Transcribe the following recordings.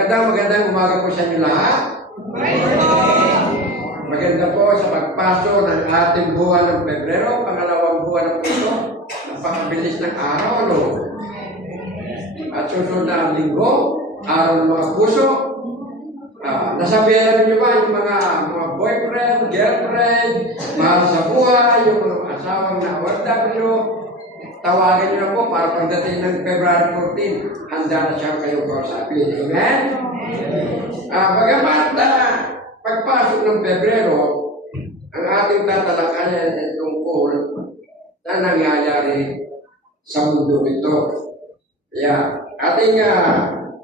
Magandang umaga po sa inyo lahat. Maganda po sa pagpasok ng ating buwan ng Pebrero, pangalawang buwan ng puso. Napakabilis ng araw, ano? At susunod na linggo, araw ng mga puso. Nasabihan niyo ba yung mga boyfriend, girlfriend, mahal sa buhay, yung mga asawang na OFW, tawagin niyo na po para pagdating ng February 14, handa na siya kayong kausapin. Amen? Bagamat pagpasok ng Pebrero, ang ating tatalakayan ay tungkol na nangyayari sa mundo ito. Kaya ating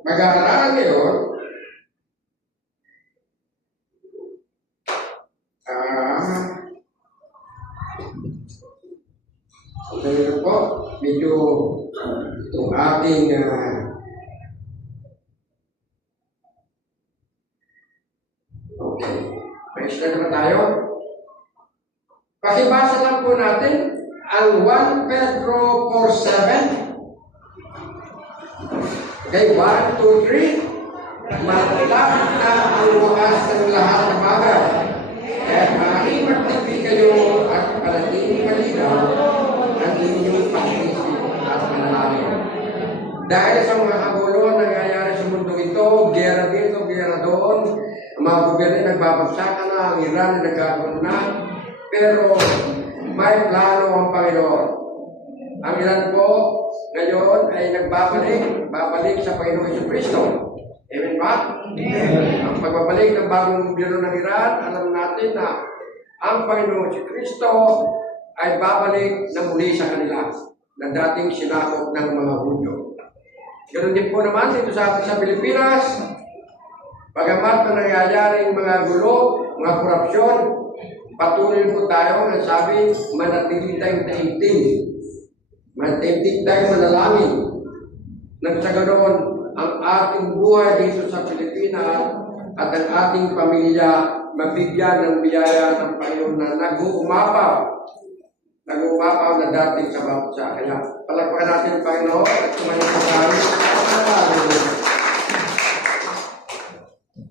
mag-aaralan ngayon, ito po, medyo itong ating okay. May start na tayo. Pakibasa lang po natin ang 1 Pedro 4:7. Okay, 1, 2, 3. Malapit na ang wakas ng lahat ng bagay. Kaya maaaring magtipid kayo at panatiling malinaw ang inyong pag-isip at panalangin. Dahil sa mga kaguluhan na nangyayari sa mundo ito, gera dito, gera doon, ang mga gobyerno nagbabagsakan na, ang Iran nagkakaroon na, pero may plano ang Panginoon. Ang Iran po ngayon ay babalik sa Panginoon Jesucristo. Amen ba? Amen. Ang pagbabalik ng bagong gobyerno ng Iran, alam natin na ang Panginoon Jesucristo ay babalik na muli sa kanila na dating sinakop ng mga Hudyo. Ganoon din po naman dito sa atin sa Pilipinas, bagamat na nangyayaring mga gulo, mga korupsyon, patuloy po tayo na sabi, manatili tayong taimtim. Manatili tayong manalangin. Nang sa ganoon, ang ating buhay dito sa Pilipinas at ang ating pamilya mabigyan ng biyaya ng Panginoon na nag-uumapaw na dating sa bansa. Kaya palagpakan natin ang Panginoon at tumayo po tayo.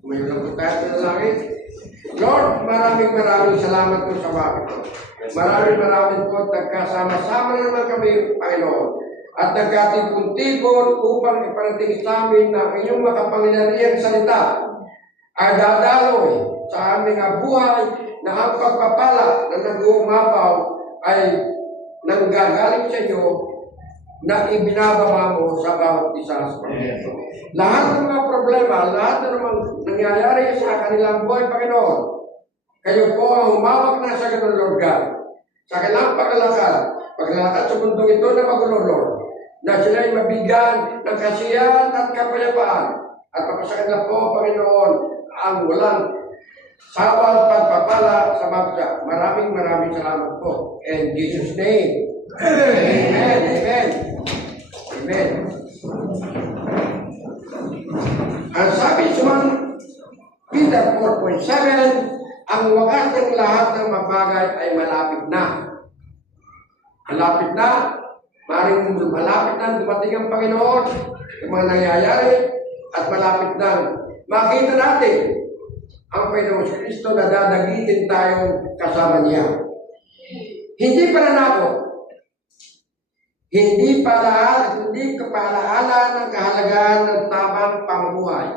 Tumayo lang po tayo sa langit. Lord, maraming salamat po sa mga ito. Maraming po nagkasama-sama na naman kami, Panginoon. At nagkatipon-tipon upang iparating sa amin na inyong makapangyarihang salita ay dadaloy sa aming buhay na ang pagpapala na nag-uumapaw ay nanggagaling sa inyo na ibinababa mo sa bawat isa sa pangyayato. Lahat ng mga problema, lahat na namang nangyayari sa kanilang buhay, Panginoon, kayo po ang humawak na sa ganun, Lord God. Sa kanilang paglalakad sa mundo ito na magulo, Lord, na sila'y mabigyan ng kasiyahan at kapayapaan. At papasakan na po, Panginoon, ang walang sawang pagpapala sa bansa. Maraming salamat po. In Jesus' name. Amen. Amen. Amen. Ang sabi sa Peter 4:7, ang wakas ng lahat ng mabagay ay malapit na. Malapit na. Maring malapit na dumating ang Panginoon, yung mga nangyayari, at malapit na makita natin ang Panginoon Kristo na dadagitin tayong kasama niya. Hindi para nako. Hindi kapalaalan ng kahalagahan ng tamang pamumuhay.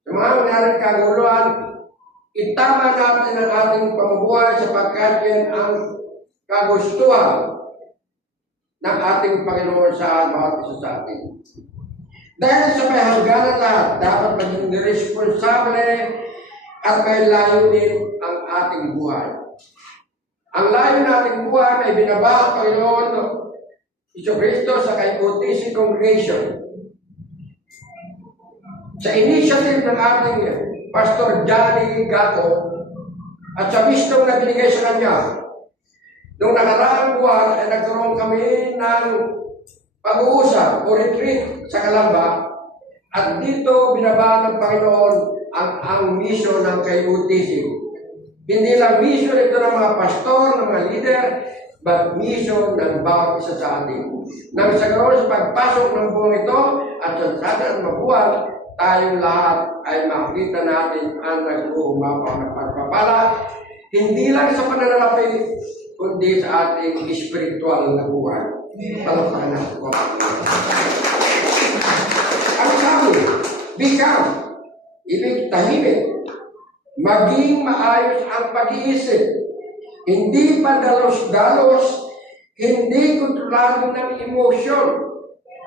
Sa mga manaring kaguluhan, itama natin ang ating pamumuhay sapagkat yan ang kagustuhan ng ating Panginoon sa bawat isa sa atin. Dahil sa may hangganan lahat, dapat maging responsable at may layunin ang ating buhay. Ang layo nating buhay ay binaba ang Panginoon Jesucristo sa kay-UTC Congregation. Sa initiative ng ating Pastor Johnny Gato at sa wisdom na binigay sa kanya, noong nakaraang buwan ay nagkaroon kami ng pag-uusap o retreat sa Calamba at dito binaba ng Panginoon ang mission ng kay-UTC. Hindi lang mission ito ng mga pastor, ng mga leader, but mission ng bawat isa sa atin. Nang sa ganoon sa pagpasok ng buong ito at sa sana ng mabuhay, tayong lahat ay makita natin ang nag-uumapaw na pagpapala, hindi lang sa pananalapi, kundi sa ating espiritual na buhay. Palakpakan natin po. Ang sabi, become, ibig tahimik, maging maayos ang pag-iisip, hindi pa dalos-dalos, hindi kontrolado ng emosyon.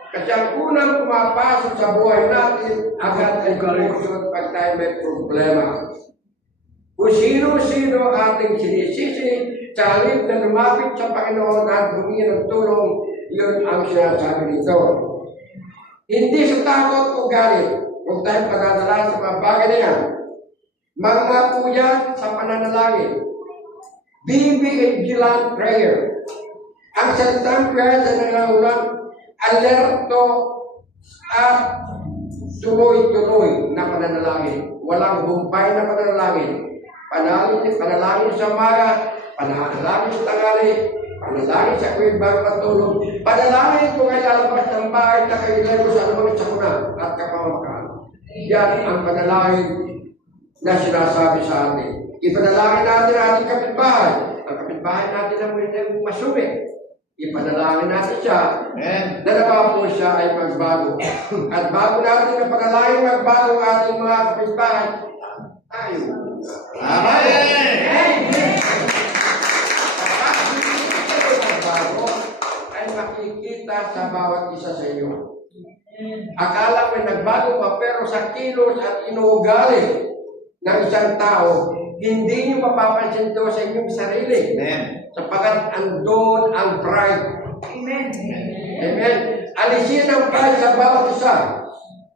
Kasi ang unang pumapasok sa buhay natin, agad ay emosyon pag tayo may problema. Kung sino-sino ating sinisisi, sa halip na lumapit sa Panginoon at humingi ng tulong, yun ang sinasabi nito. Hindi sa takot o galit, huwag tayong padadala sa mga bagay na yan. Mga puyat sa pananalangin. Be vigilant prayer. Ang salitang prayer sa nangangaulan, alerto at tuloy-tuloy na pananalangin. Walang humpay na pananalangin. Panalangin sa umaga, panalangin sa tanghali, panalangin sa kuwing bago matulog, panalangin kung ay lalabas ng bahay na kailay mo sa anumang sakuna at kapamakaan. Yan ang panalangin na sinasabi sa atin. Ipanalangin natin ang ating kapitbahay. Ang kapitbahay natin ang may masumi. Ipanalangin natin siya. Dalawa po siya ay magbago. At bago natin na panalangin magbago ang ating mga kapitbahay, tayo. Amen! Magbago ay makikita sa bawat isa sa inyo. Akala may nagbago pa, pero sa kilos at inuugali ng isang tao, hindi niyo mapapansin ito sa inyong sarili. Amen. Sapagat andun ang pride. Amen. Amen. Alisin ang pride sa bawat isa.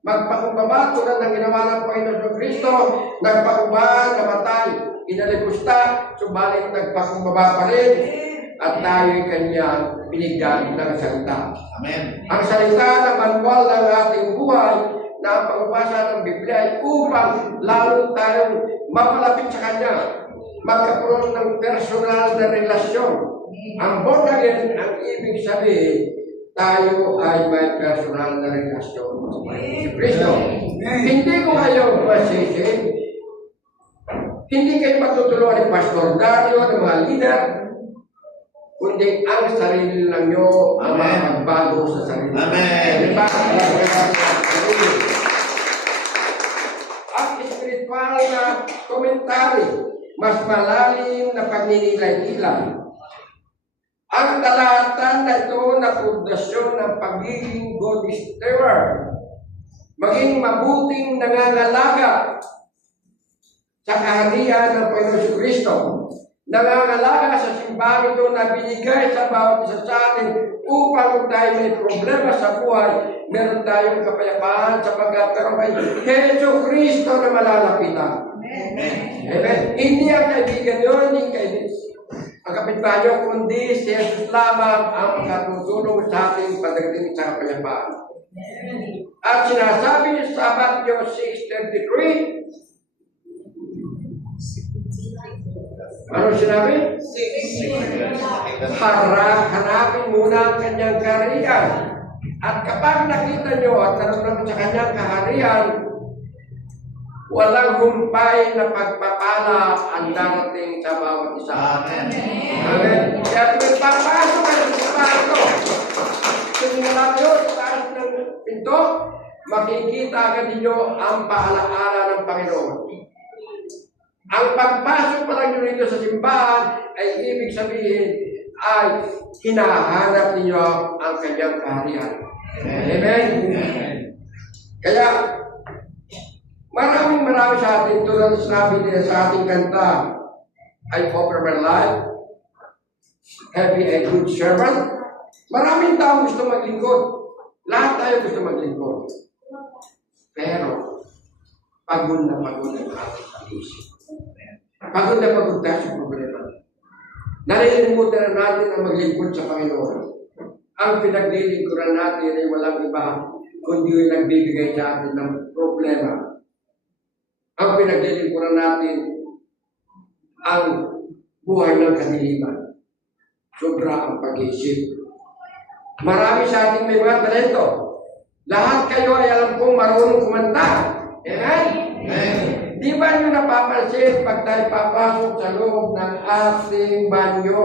Magpakumbaba tulad ng ginawa ng Panginoon Kristo, nagpakumbaba, namatay, inalipusta, subalit nagpakumbaba pa rin, at tayo'y kanyang binigyan ng salita. Amen. Ang salita na manual ng ating buhay, na ang pagbabasa ng Biblia ay upang lalo tayong mapalapit sa Kanya, magkaroon ng personal na relasyon. Ang born again, ang ibig sabihin, tayo ay may personal na relasyon sa Kristo. Hindi ko kayo masisi, hindi kayo matutulungan ni Pastor Dario, ng mga leader, kundi ang sarili lang nyo ang magbago sa sarili. Amen. Diba? Ang spiritual na komentary, mas malalim na pagninilay-nilay. Ang talatan na ito na pundasyon ng pagiging God steward, maging mabuting nangangalaga sa kaharian ng Panginoon Kristo. Nangangalaga sa simbahan ito na binigay sa bawat isa sa atin upang tayo may problema sa buhay, meron tayong kapayapaan sa pagkakaroon kay Jesu Kristo na malalapitan. Amen. Amen. Hindi ang kaibigan yun, hindi kaibigan. Ang kapitbahay nyo, kundi si Jesus lamang ang makatutulong sa ating pagdating sa kapayapaan. At sinasabi niyo sa Matthew 6:33, ano sinabi? Hanapin muna ang kanyang kaharian. At kapag nakita nyo at naroon sa kanyang kaharian, walang humpay na pagpapala ang darating sa bawat isa. Amen. Amen. Kaya pinagpapasok kayo sa pato. Kung wala nyo sa taas ng pinto, makikita agad ninyo ang paalaala ng Panginoon. Ang pagpasok pa lang nyo rito sa simbahan ay ibig sabihin ay hinahanap ninyo ang kanyang kaharian. Amen. Kaya, maraming sa atin tulad na sinabi nila sa ating kanta, I offer my life, be a good servant. Maraming tao gusto maglingkod. Lahat tayo gusto maglingkod. Pero, pagod na pagod ang ating pag-isip. Pagod na pagod tayo sa problema. Nalilimutan na natin ang maglingkod sa Panginoon. Ang pinaglilingkuran natin ay walang iba, kundi yung nagbibigay sa atin ng problema. Ang pinaglilingkuran natin ang buhay ng kadiliman. Sobra ang pag-iisip. Marami sa ating may mga talento. Lahat kayo ay alam kong marunong kumanta. napansin pag tayo papasok sa loob ng ating banyo,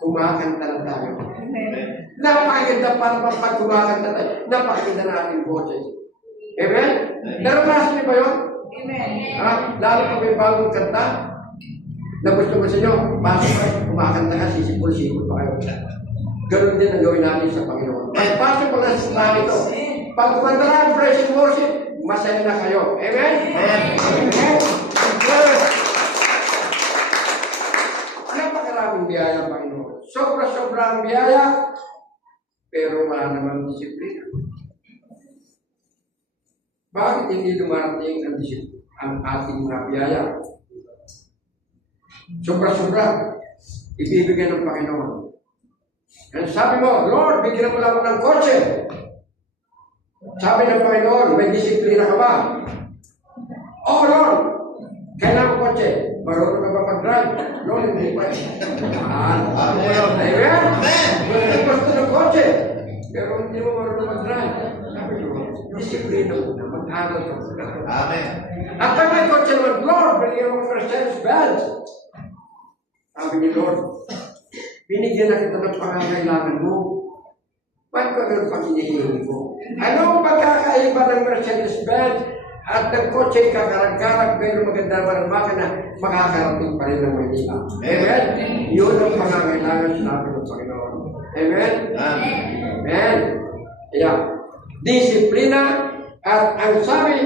kumakanta na tayo. Napakaganda para pag kumakanta tayo, napakaganda na ating boses. Amen? Naranasan niyo ba yun? Amen. Lalo pag may bagong kanta, na gusto sa inyo, pasok kayo, kumakanta ka, sisipul-sipul pa kayo. Ganun din ang gawin natin sa Panginoon. Pagpasok pa na sa mga ito, pag kumanta na praise and worship, masaya na kayo. Amen? Amen. Napakaraming biyaya ng Panginoon. Sobra-sobrang biyaya, pero wala namang disiplina. Bakit hindi dumarating ang ating mga biyaya? Sobra-sobra, ibibigay ng Panginoon. At sabi mo, Lord, bigyan mo lang ako ng kotse. Sabi ng Panginoon, may disiplina ka ba? Oh, Lord, kailangan ko kotse. Marunong ka ba mag-drive? Lord, hindi pa. Amen? Gusto ng kotse. Pero hindi mo marunong mag-drive. Sabi ko, disiplina mo na mag-aral ka. Amen. At pag may kotse naman, Lord, bigyan mo Mercedes-Benz. Sabi ni Lord, binigyan na kita ng pangangailangan mo. Ba't ko ganun pang hinihingi mo? Anong pagkakaiba ng Mercedes-Benz at ng kotse kakarag-karag pero maganda naman ang makina, makakarating pa rin ng Manila. Amen? Yun ang pangangailangan sinabi ng Panginoon. Amen? Amen. Kaya, disiplina at ang sabi,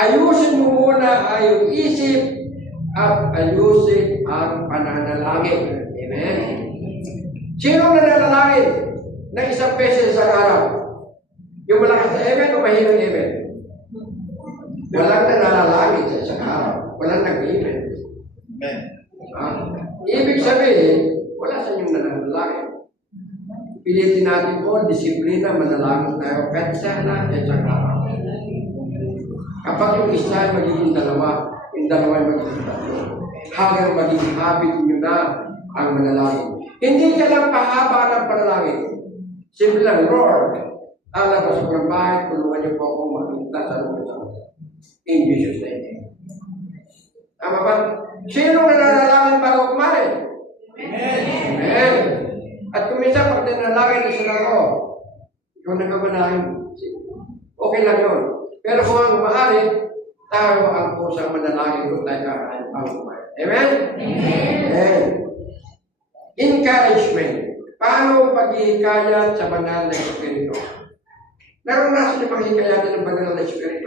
ayusin mo muna ang iyong isip at ayusin ang pananalangin. Amen? Sino nananalangin ng isang beses sa araw? Yung malakas na amen o mahirang amen? Walang nananalangin sa isang araw. Walang nag-amen. Amen. Ibig sabihin, wala sa inyong nananalangin. Pilitin natin po, disiplina, manalangin tayo kahit isa na sa isang araw. Kapag yung isa ay magiging dalawa, yung dalawa ay magiging tatlo. Hanggang magiging habit nyo na ang manalangin. Hindi ka lang pahaba ng panalangin. Simple lang, Lord, alabas ko ng bahay, tulungan niyo po akong makita sa loob sa in Jesus' name. Tama ba? Sino nananalangin bago kumain? Amen. Amen. At kung minsan pag nanalangin na sila ko, ikaw nagkamanahin, okay lang yun. Pero kung ang maaari, tayo ang pusang manalangin kung tayo kakain bago kumain. Amen? Amen. Encouragement. Paano paghihikayat sa banal na Espiritu? Naranasan niyo paghihikayatin ng banal na Espiritu?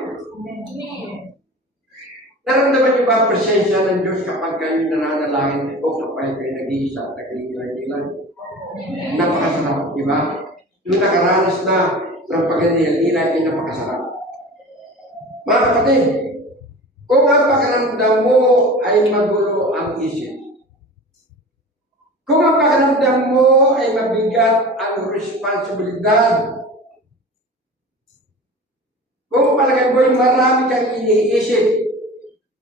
Naramdaman niyo ba ang presensya ng Diyos kapag kayo nananalangin o kapag kayo nag-iisa at nag-iilan? Napakasarap, di ba? Yung nakaranas na ng pag-iilan ay napakasarap. Mga kapatid, kung ang pakiramdam mo ay magulo ang isip, kung ang pakiramdam mo ay mabigat ang responsibilidad, kung palagay mo ay marami kang iniisip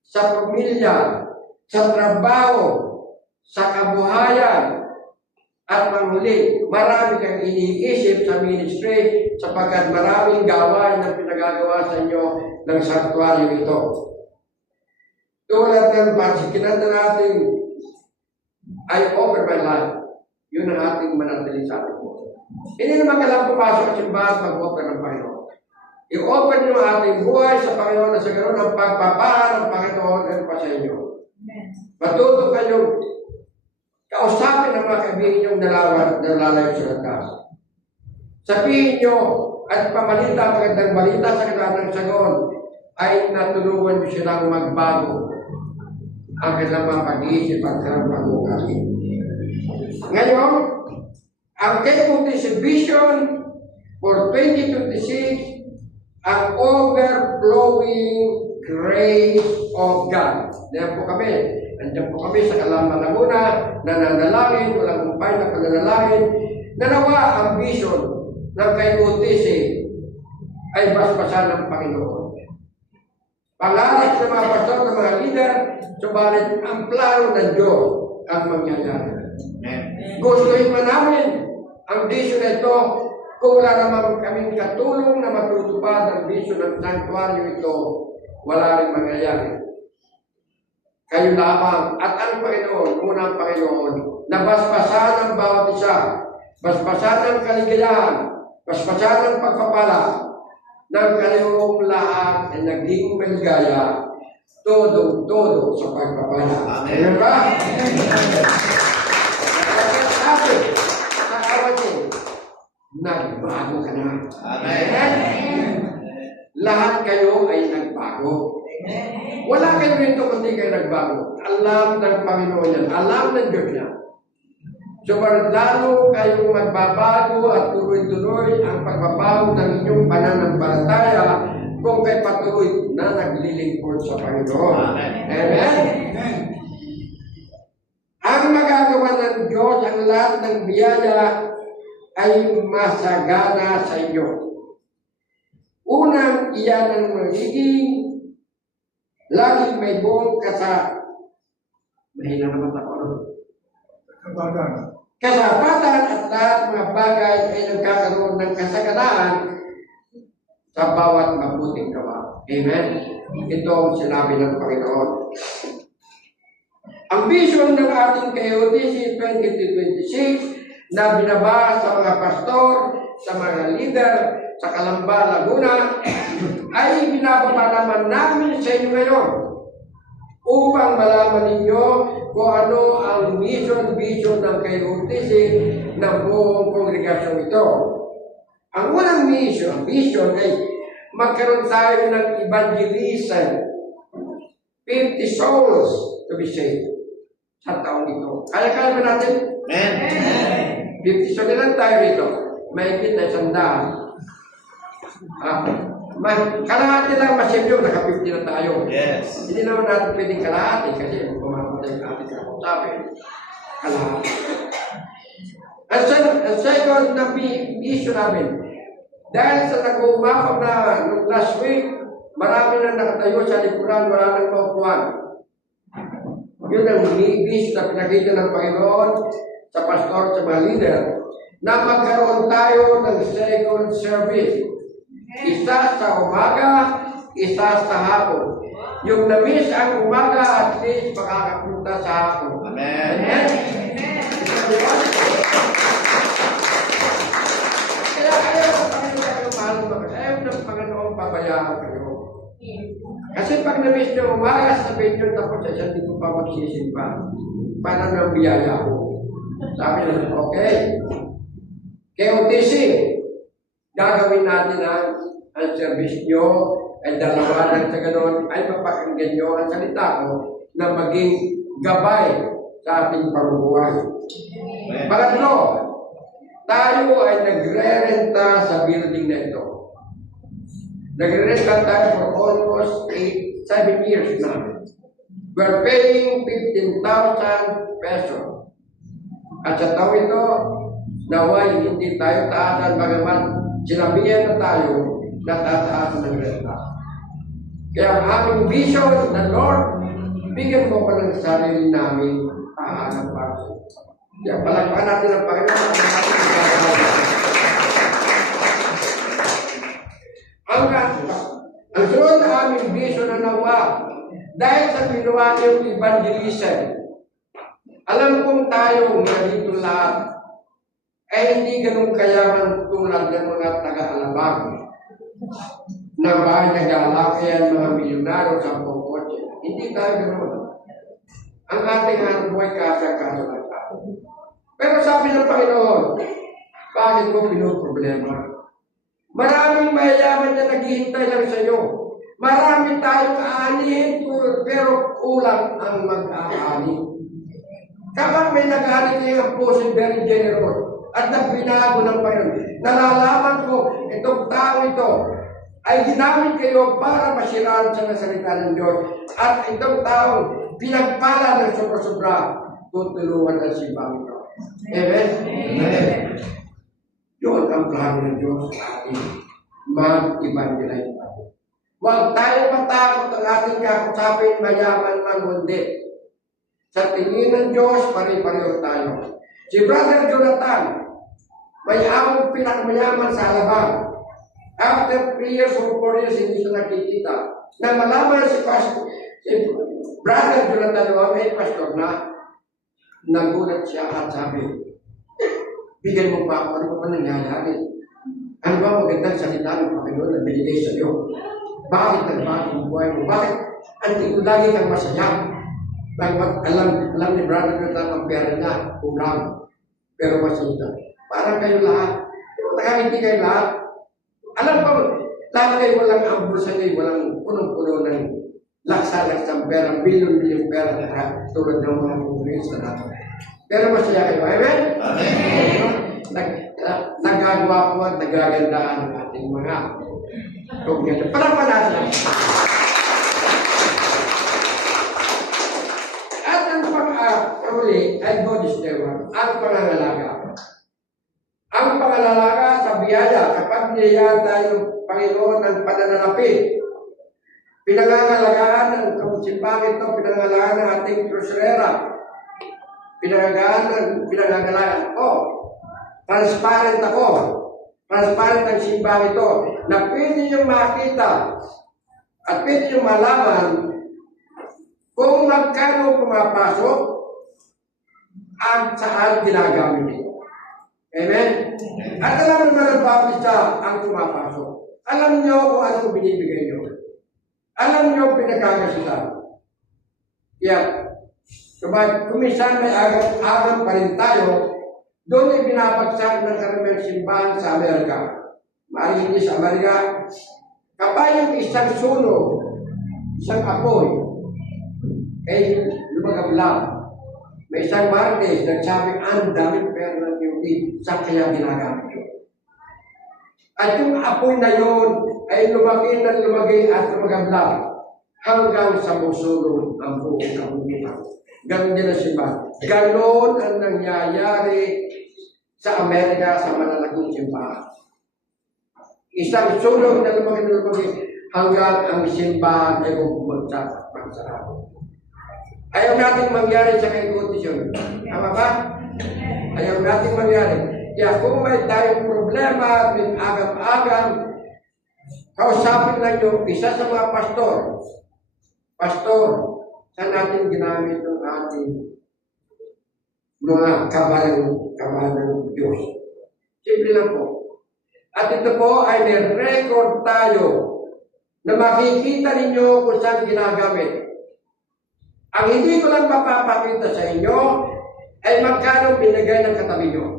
sa pamilya, sa trabaho, sa kabuhayan, at panghuli, marami kang iniisip sa ministry sapagkat maraming gawain na pinagagawa sa inyo ng sanktuaryo ito. Tulad ng kinanta natin, I offer my life. Yun ang ating manatili sa atin po. Hindi naman kailangan pumasok sa simbahan mag-offer ng Panginoon. I-offer niyo ang ating buhay sa Panginoon na sa ganoon ang pagpapaan ng Panginoon ay pa sa inyo. Matuto kayong kausapin ang mga kaibigan niyong nalalayo sa landas. Sabihin niyo at pamalita, magandang balita sa kanilang sagon ay natulungan niyo silang magbago ang kanilang mga pag-iisip at kanilang pag-ugali. Ngayon, ang K-Multis Vision for 2026, ang overflowing grace of God. Diyan po kami. Nandiyan po kami sa Calamba, Laguna, nananalangin, walang kumpay na pananalangin. Nanawa ang vision ng K-Multis ay basbasan ng Panginoon. Pangalas ng mga pastor, ng mga leader, subalit ang plano ng Diyos ang mangyayari. Gustuhin pa namin ang vision na ito kung wala naman kaming katulong na matutupad ang vision ng sanctuaryo ito, wala rin mangyayari. kayo lamang. At ang Panginoon, unang Panginoon, na basbasan ang bawat isa, basbasan ang kaligayahan, basbasan ang pagpapala, ng kayong lahat ay naging maligaya, todo sa pagpapala. Amen ba? Sabi, sa awatin, nagbago ka na. Amen. Lahat kayo ay nagbago. Wala kayo rito kundi kayo nagbago. Alam ng Panginoon yan. Alam ng Diyos yan. So, lalo kayong magbabago at tuloy-tuloy ang pagbabago ng inyong pananampalataya kung kayo patuloy na naglilingkod sa Panginoon. Amen? Ang magagawa ng Diyos, ang lahat ng biyaya ay masagana sa inyo. Unang iyan ang magiging laging may buong mahina naman ako. Kasapatan at lahat mga bagay ay nagkakaroon ng kasaganaan sa bawat mabuting gawa. Amen? Ito ang sinabi ng Panginoon. Ang vision ng ating KOTC 2026 na binaba sa mga pastor, sa mga leader, sa Calamba, Laguna, ay binababa naman namin sa inyo ngayon upang malaman ninyo kung ano ang vision ng KOTC ng buong kongregasyon ito. Ang unang vision ay magkaroon tayo ng evangelism, 50 souls to be saved sa taon ito. Kaya ba natin? Amen. 50 souls lang tayo rito. May kita sandaan. Kalahati lang masibyo, naka-50 na tayo. Yes. Hindi naman natin pwedeng kalahati kasi pumamatay ang ating kakusabi. Kalahati. Ang second na issue namin, dahil sa nag-uumapag na last week, marami na nakatayo sa likuran, wala nang maupuan. Yun ang issue na pinakita ng Panginoon sa pastor, sa mga leader, na magkaroon tayo ng second service. Isa sa umaga, isa sa hapon. Yung na-miss ang umaga, at least makakapunta sa hapon. Amen. Amen? Kaya ayaw ng Panginoon kayo mahal mo. Ayaw ng Panginoon pabayaan kayo. Kasi pag na-miss nyo umaga, sabihin nyo, tapos sa hindi ko pa magsisimpa. Paano ng biyaya ko? Sabi nyo, okay. KOTC, gagawin natin ang service nyo ay dalawa ng sa ganon ay mapakinggan nyo ang salita ko na maging gabay sa ating pamumuhay. Pangatlo, tayo ay nagre-renta sa building na ito. Nagre-renta tayo for almost 7 years na. We're paying 15,000 pesos. At sa taon ito, naway hindi tayo taasan bagaman sinabihan na tayo na tataas ng renta. Kaya ang aming vision na Lord, bigyan mo pa ng sarili namin tahanan para sa iyo. Kaya palagpakan natin ang Panginoon. Ang sunod na aming vision na nawa, dahil sa ginawa niyong evangelism, alam kong tayo nandito lahat ay hindi ganun kayaman tulad ng mga taga-alabang na bahay nag-aalakayan mga milyonaryo sa kotse. Hindi tayo ganun. Ang ating hanap buhay kasa-kasa lang tayo. Pero sabi ng Panginoon, bakit mo pinoproblema? Maraming mayayaman na naghihintay lang sa iyo. Marami tayong aanihin, pero kulang ang mag-aani. Kapag may nag-aani kayo ang puso, very generous, at nagbinago ng Panginoon. Nalalaman ko, itong tao ito ay ginamit kayo para masiraan sa salita ng Diyos. At itong tao, pinagpala ng sobra-sobra, tutulungan ang simbang ito. Amen? Amen. Yun ang plano ng Diyos sa ating mag-evangelize tayo. Huwag tayo matakot ang ating kakusapin, mayaman man hindi. Sa tingin ng Diyos, pare-pareho tayo. Si Brother Jonathan, may among pinakamayaman sa Alabang. After 3 years or 4 years, hindi siya nakikita. Na malaman si Si Brother Jonathan Wang ay pastor na nagulat siya at sabi, bigyan mo pa ako, ano pa nangyayari? Ano ba magandang salita ng Panginoon na binigay sa iyo? Bakit nagbago ang buhay mo? Bakit lagi kang masaya? Alam ni Brother Jonathan ang pera niya, kulang. Pero masaya. Parang kayo lahat. Hindi kayo lahat. Alam pa, lalo kayo walang ambul sa inyo, walang punong-puno ng laksa-laksang pera, bilyon-bilyong pera na tulad ng mga kongres na natin. Pero masaya kayo. Amen? Amen. Nagagawa ko at nagagandaan ang ating mga kongres. Palampalan. At ang pang-uli ay God is the one. Ang pangangalaga. Ang pangangalaga sa biyaya, kapag niyaya tayo Panginoon ng pananalapi, pinangangalagaan ng kamusimbahan ito, pinangangalagaan ng ating tresurera, pinangangalagaan ko. Transparent ako. Transparent ang simbahan ito na pwede nyo makita at pwede nyo malaman kung magkano pumapasok at saan ginagamit ito. Amen? At alam naman ng baptista ang pumapasok. Alam nyo kung anong binibigay nyo. Alam nyo pinagkakasila. Kaya, kuminsan may agam pa rin tayo, doon ay binabagsak ng karamihang simbahan sa Amerika. Maaaring hindi sa Amerika. Kapag yung isang sunog, isang apoy, ay lumagablang. May isang martes, nagsabi, ang daming pera ng PUP, saan kaya ginagamit yun? At yung apoy na yun ay lumaki at lumagablang hanggang sa musulong ang buong kabukitan. Ganon din ang simbahan. Ganon ang nangyayari sa Amerika sa malalaking simbahan. Isang sulong na lumaki hanggang ang simbahan ay bumagsak at pagsarado. Ayaw natin mangyari sa kaikutisyon. Tama ba? Ayaw natin mangyari. Kaya kung may tayong problema at may agam-agam, kausapin lang yung isa sa mga pastor. Pastor, saan natin ginamit yung ating mga kabalan ng Diyos? Simple lang po. At ito po ay may record tayo na makikita ninyo kung saan ginagamit. Ang hindi ko lang mapapakita sa inyo ay magkano binigay ng katabi nyo.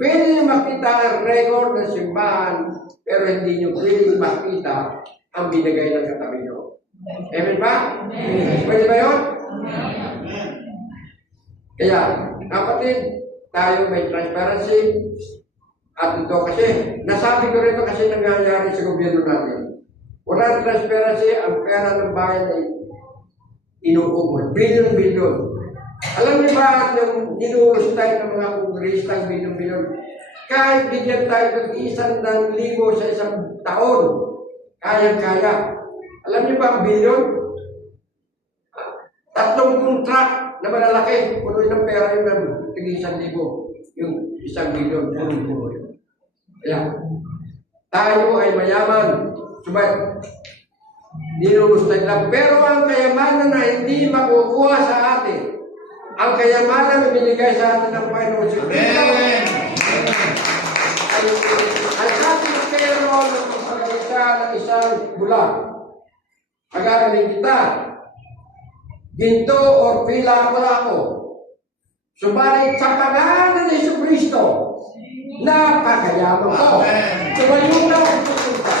Pwede nyo makita ang record ng simbahan, pero hindi nyo pwede makita ang binigay ng katabi nyo. Amen ba? Pwede ba yun? Kaya, kapatid, tayo may transparency. At ito kasi, nasabi ko rin ito kasi nangyayari sa gobyerno natin. Walang transparency, ang pera ng bayan ay inuukod. Bilyon-bilyon. Alam niyo ba, yung dinulos tayo ng mga kongrestang bilyon-bilyon, kahit bigyan tayo ng 100,000 sa isang taon, kaya-kaya. Alam niyo ba ang bilyon? 3 contract na malalaki, puno ng pera yung ng 1,000,000. Yung 1 bilyon, puno yun. Kaya, tayo ay mayaman. Subat, dinulos tayo lang. Pero ang kayamanan na hindi makukuha sa atin, ang kayamanan na binigay sa atin ng Panginoon si Cristo, ay ating pero ng pagkakita ng isang bulag. Pag-aaraling kita, ginto o pila wala ako. Subalit sa pangalan ni Jesu Cristo, napakayaman ko. Sumayon na ang pupunta.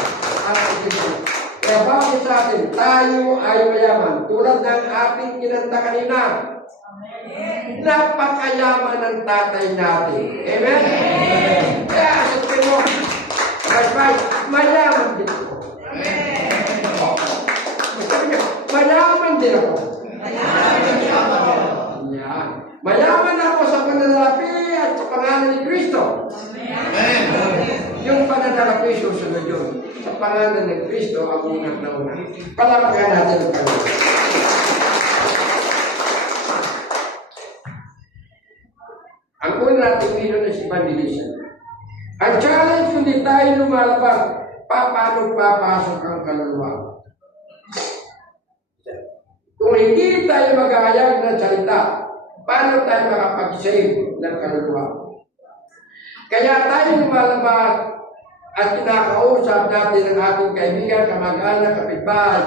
Kaya bakit sa atin, tayo ay mayaman. Tulad ng ating kinanta kanina, napakayaman ng tatay natin. Amen? Kaya asipin mo, mayaman din ako. Mayaman din ako. Mayaman ako sa pananalapi at sa pangalan ni Kristo. Yung pananalapi, susunod yun. Sa pangalan ni Kristo, ang unang nauna. Palapagan natin ang Panginoon. Ang una natin dito na si Evangelism. Ang challenge kung di tayo lumalabas, paano papasok ang kaluluwa? hindi tayo maghahayag ng salita, paano tayo makapag-save ng kaluluwa? Kaya tayo lumalabas at kinakausap natin ang ating kaibigan, kamag-anak, kapitbahay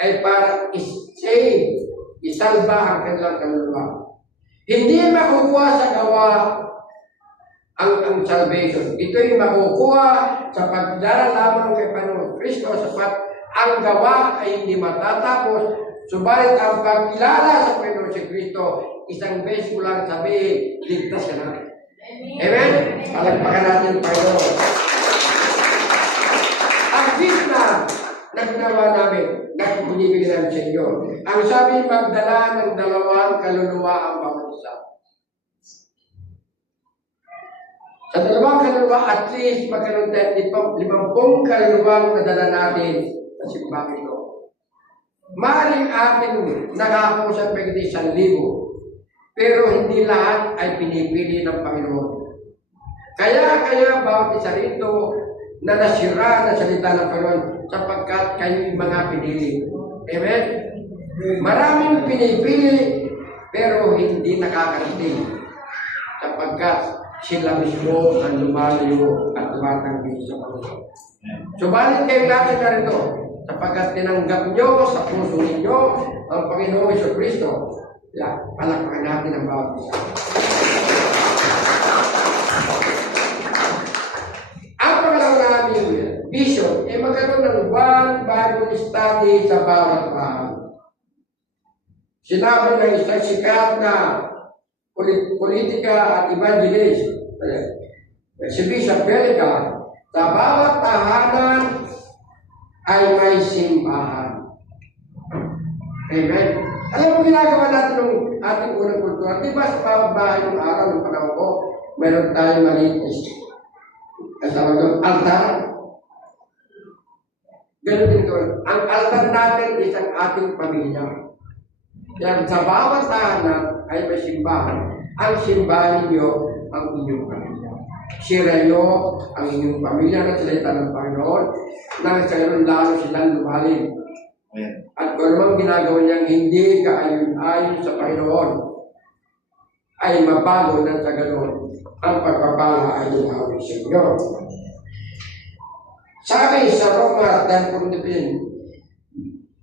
ay para i-save, isalba ang kanilang kaluluwa. Hindi makukuha sa gawa ang salvation. Ito'y makukuha sa pagdala lamang kay Panginoon Kristo sapat ang gawa ay hindi matatapos. Subalit ang pagkilala sa Panginoon si Kristo, isang beses mo lang sabihin, ligtas ka na. Amen? Palagpakan natin ang Panginoon. Ang gift na ginawa namin, na binibigyan namin sa inyo. Ang sabi, magdala ng 2 kaluluwa ang bawat isa. Sa 2 kaluluwa, at least magkaroon tayo 50 kaluluwang nadala natin sa simbahan ito. Maring ating nakakusap pag 1,000, pero hindi lahat ay pinipili ng Panginoon. Kaya bawat isa rito na nasira na salita ng Panginoon sapagkat kayo'y mga pinili. Amen? Maraming pinipili pero hindi nakakarating sapagkat sila mismo ang lumalayo at tumatanggi sa Panginoon. Subalit kayo natin na rito sapagkat tinanggap nyo sa puso ninyo ang Panginoong Jesucristo. Palakpakan natin ang bawat isa. Ang pangalawa naming vision ay magkaroon ng one Bible study sa bawat bahay. Sinabi ng isang sikat na politika at evangelist, si Bishop Belica, sa bawat tahanan ay may simbahan. Amen. Alam mo, ginagawa natin ng ating unang kultura. Di ba sa bawat bahay ng araw ng panahon ko, meron tayong maliit kasama doon, altar. Ganun din ito. Ang altar natin is ang ating pamilya. Yan, sa bawat tahanan ay may simbahan. Ang simbahan ninyo ang inyong pamilya. Sira nyo ang inyong pamilya na salita ng Panginoon nang sa gayon lalo silang lumalim. At kung anumang ginagawa niyang hindi kaayon-ayon sa Panginoon ay mabago ng sa gayon ang pagpapala ay lumawin sa inyo. Sabi sa Roma 10:14,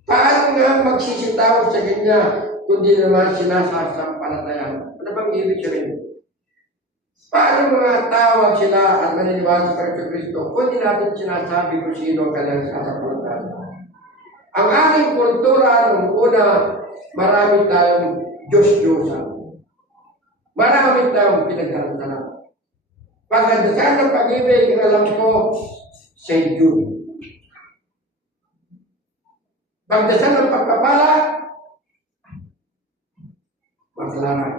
paano nga magsisitaw sa kanya kundi naman sinasasampalatayan? Ano bang ibig sabihin? Paano mga tawag sila at maniniwala sa Panginoon Kristo kundi natin sinasabi kung sino ang kanilang sasampalatayan? Ang ating kultura nung una, marami tayong Diyos-Diyosan. Marami tayong pinagdarantanan. Pagkadasan ng pag-ibig, alam ko, St. Jude. Pagdasan ng pagpapala, Maglaran.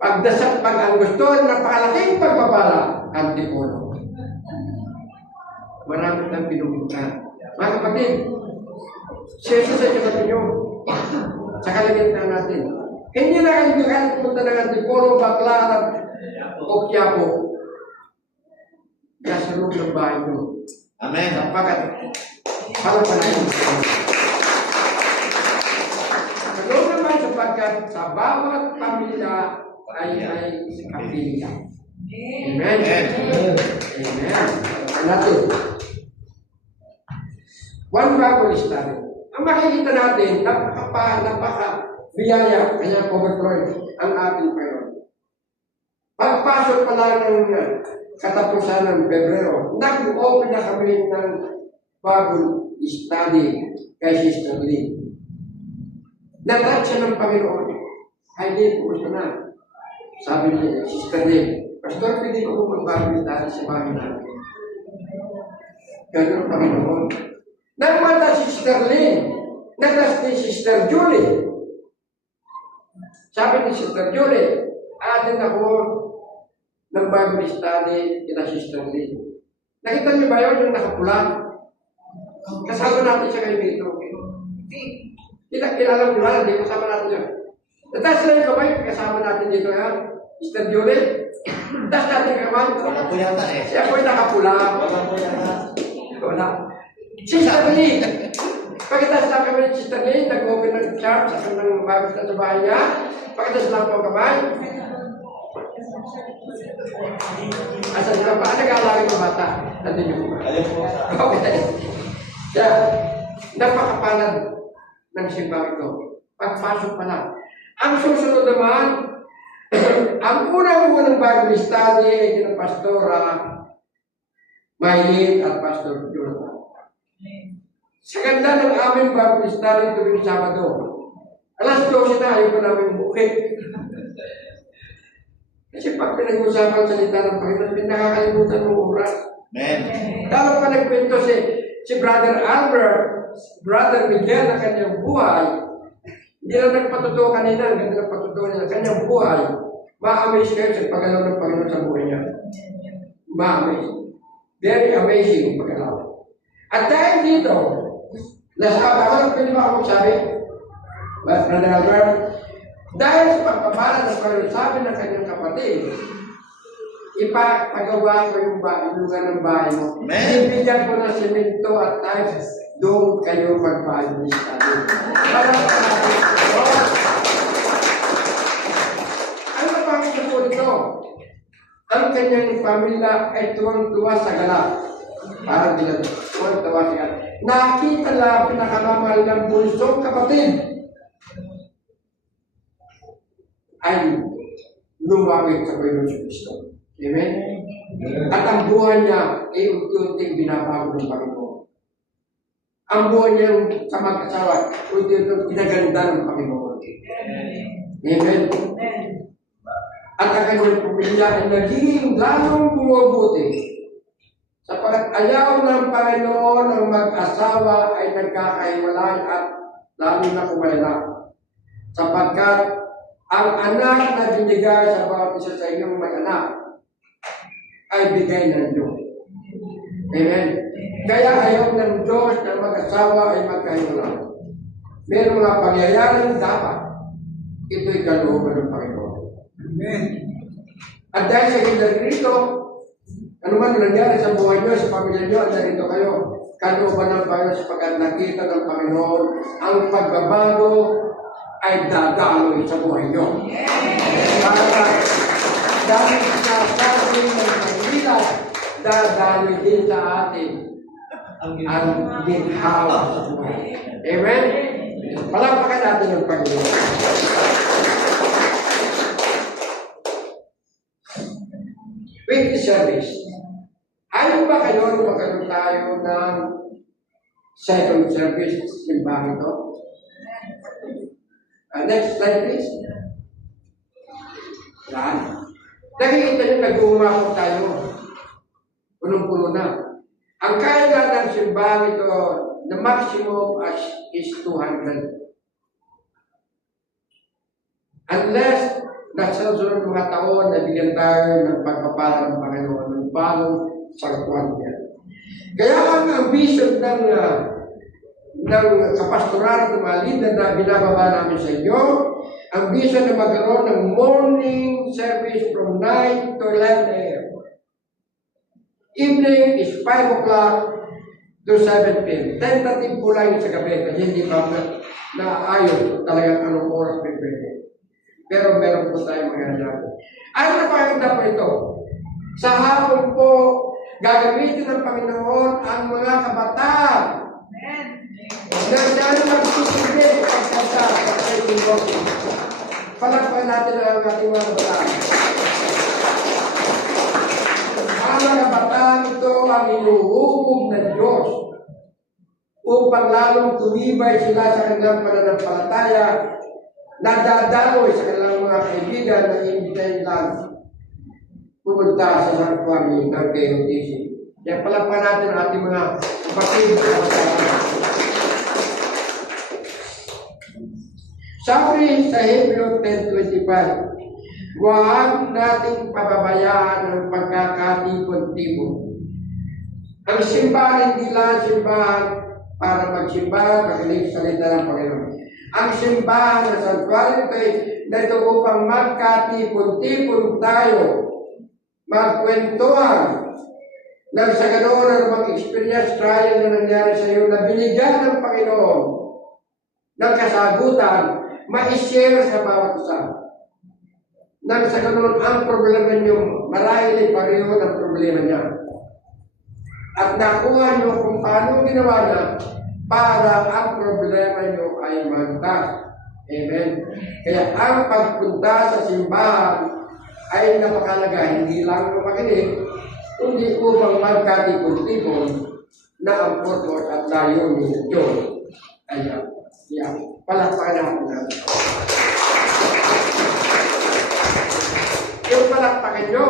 Pagdasan, ang gusto ng napakalaking pagpapala, Antipolo. Marami tayong pinupuntahan. Mga kapatid, siyempre sa iba't inyo, sa kalagitnaan natin, hindi na kayo pumunta ng Antipolo, Baclaran, o Quiapo. Nasa loob ng bahay nyo. Amen. Sapagkat, parang panahon. Sa loob ng bahay sapagkat, sa bawat pamilya ay kapilya. Amen. Amen. Natin. One Bible study. Ang makikita natin, napaka-biyaya, kanya overflow ang ating Panginoon. Pagpasok pa lang ng katapusan ng Pebrero, nag-open na kami ng Bible study kay Sister Lee. Natouch siya ng Panginoon. Ay, di po gusto na. Sabi niya, Sister Lee, Pastor, pwede ko po mag-Bible study sa bahay natin. Ganun ang Panginoon. Nagmata si Sister Lynn, naglas ni Sister Julie. Sabi ni Sister Julie, atin ako ng Bible study kina Sister Lynn. Nakita niyo ba yun yung nakapula? Kasama natin siya kayo dito. Kilala mo na, hindi kasama natin yun. Natas na yung kamay, kasama natin dito yan. Sister Julie, tas natin kamay. Wala po yata eh. Siya po'y nakapula. Wala po yata. Wala. Sister Lee, Pakitas lang kami ng Sister Lynn, nag-open ng church sa kanyang Bible na sa bahay niya. Pakitas lang po kamay. Asan nila pa? Nag-aalala ng bata. Nandun yung mga. Okay. Kaya, napakapalad ng simbahan ito. Pagpasok pa lang. Ang susunod naman, ang unang-unang Bible study ay kina Pastora Maylin at Pastor Jonathan. Sa ganda ng aming Bible study tuwing Sabado, alas 12 na ayaw ko namin bukit. Kasi pag pinag-usapan salita ng Panginoon, nakakalimutan ng oras. Amen. Dapat pa nagkwento si Brother Albert, Brother Miguel na kanyang buhay. Hindi lang nagpatutuo kanina, ang ganda ng patutuo niya, kanyang buhay. Ma-amaze kayo sa paggalaw ng Panginoon sa buhay niya. Ma-amaze. Very amazing paggalaw. At dahil dito, nasabi ako, pwede ba ako sabi? Brother Albert, dahil sa pagpapala ng Panginoon, sabi ng kanyang kapatid, ipagawa ko yung lugar ng bahay mo. Amen. Ibigyan ko ng simento at tiles, doon kayo magbahay ng study. Ano pa ang ito ito? Ang kanyang pamilya ay tuwang-tuwa sa galak. Parang din tuwang-tuwa sa galak. Nakita lang pinakalamal ng bunsong kapatid ay lumapit sa Panginoon sa Kristo. Amen? At ang buhay niya ay unti-unting binabago ng Panginoon. Ang buhay niya sa mag-asawa, unti-unting pinaganda ng Panginoon. Amen? At ang kanyang pamilya ay naging lalong bumubuti. Sapagat ayaw ng Panginoon ang mag-asawa ay nagkakaiwalay at lalo na kumalala. Sapagkat ang anak na binigay sa bawat isa sa inyong may anak ay bigay ng Diyos. Amen? Kaya ayaw ng Diyos na mag-asawa ay magkahiwalay. Meron mga pangyayaring dapat ito'y kalooban ng Panginoon. Amen. At dahil sa Kristo, ano man nangyari sa buhay niyo, sa pamilya niyo, at narito kayo, kalooban ng Panginoon sapagkat nakita ng Panginoon ang pagbabago ay dadaloy sa buhay niyo. Para dahil sa sabi ng Panginoon, dadaloy din sa atin ang ginhawa sa buhay. Amen? Palakpakan natin ang Panginoon. With service. Ayaw ba kayo na magkaroon tayo ng second service simbahan ito? Next slide please. Yan. Nakikita nyo, nag-uumako tayo. Punong-puno na. Ang kaya ng simbahan ito, the maximum is 200. Unless nasa sunod mga taon na bigyan tayo ng pagpapala ng Panginoon ng bagong sagpuan niya. Kaya ang vision ng kapastoral ng mga leader na binababa namin sa inyo, ang vision na magkaroon ng morning service from 9 to 11 a.m. Evening is 5 o'clock to 7 p.m. Tentative po lang sa gabi kasi hindi pa naayos talagang anong oras pwede. Pero meron po tayong mga hanapin. Ano na pakita po ito? Sa hapon po, gagamitin ng Panginoon ang mga kabataan. Na dahil magsusubit pagkasa sa ating working. Palakpan natin ang ating mga kabataan. Ang mga kabataan ito ang inuhubog ng Diyos upang lalong tumibay sila sa kanilang pananampalataya, nadadaloy sa kanilang mga kaibigan na imbitahin lang pumunta sa sanctuary ng KOTC. Kaya palakpan natin ang ating mga kapatid. Sabi sa Hebreo 10:25, huwag nating pababayaan ang pagkakatipon-tipon. Ang simbahan hindi lang simbahan para magsimba, makinig sa salita ng Panginoon. Ang simbahan na sanctuary na ito upang magkatipon-tipon tayo, magkwentuhan, Nang sa ganoon ang mga experience trial na nangyari sa iyo na binigyan ng Panginoon ng kasagutan, ma-share sa bawat isa. Nang sa ganoon ang problema niyo, marahil ay pareho ng problema niya. At nakuha niyo kung paano ginawa niya para ang problema niyo ay magtas. Amen. Kaya ang pagpunta sa simbahan ay napakalaga, hindi lang makinig, kundi upang magkatipon-tipon na ang purpose at layunin ng Diyos. Ayan. Yan. Palakpakan natin. Yung palakpakan nyo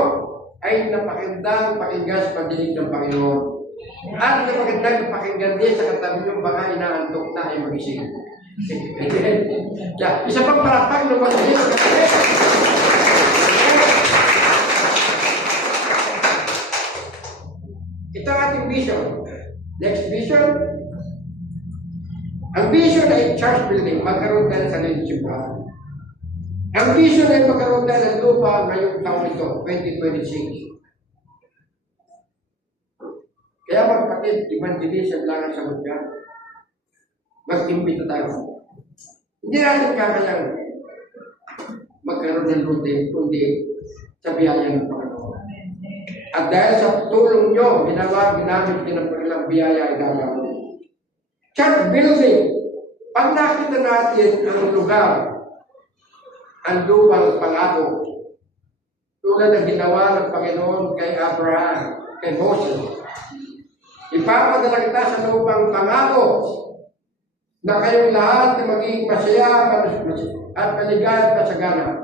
ay napakindang pakinggan sa pagdinig ng Panginoon. At napakindang pakinggan din sa katabi nyo baka inaantok na ay mag-isip. Yeah. Isa pang palakpak ng pagdinig ng katabi. Ito ang ating vision. Next vision. Ang vision ay church building, magkaroon tayo sa simbahan. Ang vision ay magkaroon tayo ng lupa ngayong taon ito, 2026. Kaya magpatid, evangelism lang ang sagot niya. Mag-imbita tayo. Hindi natin kakayang magkaroon ng routine, kundi sa biyaya ng Panginoon. At dahil sa tulong nyo, ginamit din ang kanilang biyaya ay gagawin. Church building. Pag nakita natin ang lugar, ang lupang pangako, tulad ng ginawa ng Panginoon kay Abraham, kay Moses, ipapadala kita sa lupang pangako na kayong lahat na magiging masaya at maligaya at masagana.